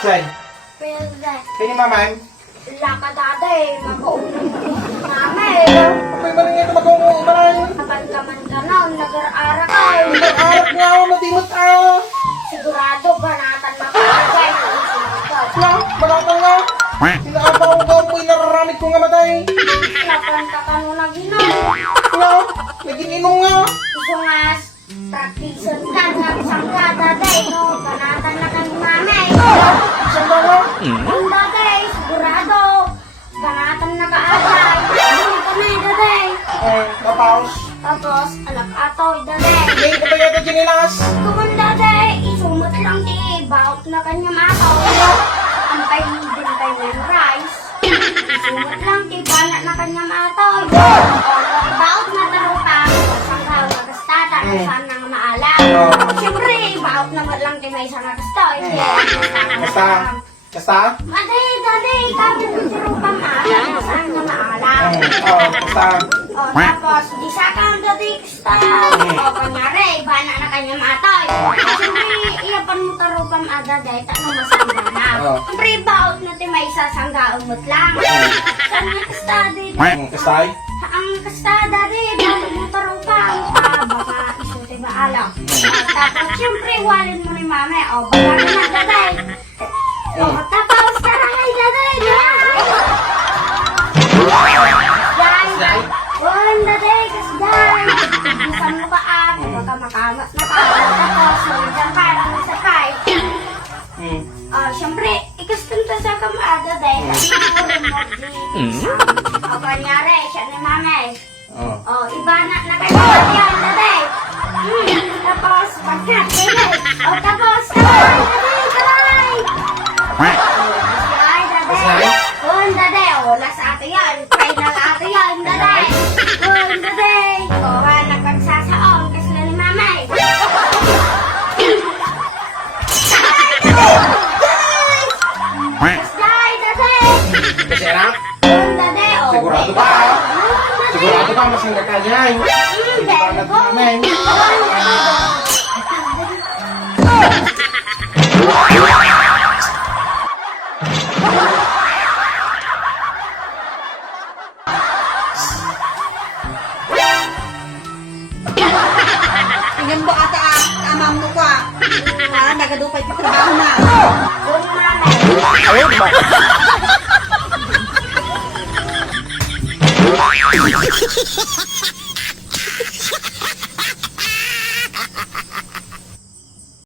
Saan? Pwede. Kini mamay? Lakadada eh. Mag-uunong mama eh. May maling ito mag-uumaran. Kapag kaman ka na, nag-aara ka eh. Nag-arap nga ako, matimot ako. Sigurado, ganatan makaagay. Wala, malapang nga. Sinaapa ko ka mo'y nararamit ko nga matay. Lakanta ka nung nag-inom. Wala, nag-ininom nga. Gusto nga, practice ka ng sangka, daday, no? Ganatan na ka ni mama eh. Saan ba nga? Yung daday, sigurado. Ganatan na kaagay. Ano ka na eh, daday. Napaos. Tapos, anak atoy, daday. Ngayon ko ba yata dinilas? Kuman daday, isumat lang di. Baot na kanya matoy. Ang din kayo ng rice. Isumat lang di. Balat na kanya matoy. O, baot na tarupang. Sangkaw na kastata. Saan na nga maalam. Siyempre, baot na lang di may isang nakastoy. Basta, basta? Maday, daday, kami ng tarupang alam. Saan na maalam. Basta. O, tapos, di sa kang dadikstay. O, kanyari, bana na kanya matoy. Siyempre, iyapan mo tarupang agaday, tanong masangga na. Siyempre, baot natin may sasanggaumot lang. Saan nga kastadi? Kastay? Ang kastada rin, bago mo tarupang. Baka isuti ba alam. Tapos, siyempre, walin mo ni mama. O, baka na daday. O, tapos, karakay daday. Daday. Walang daday, kasday. Busan mo ka at, baka makamat na ka. Tapos, nandiyan ka, nangisakay. Siyempre, ikastunta sa kamada dahil namurin mo di. O, kanyari, siya ni mama. O, iba na kayo yan, daday. Tapos, pagkat, daday. O, tapos, karay, daday, karay. Ay, daday. O, daday. O, nasa ato yan. Kaya na ato yan, daday. O, daday. O, nagpagsasaon kasi na ni mama. Daday, daday. Kasi anak? O, daday. O, Sigurado ba? Sigurado ba masangga ka niyan? Very good. Tingnan mo ata amam mo ko nagadupay pa trabaho na. Good mama. Ayun ba?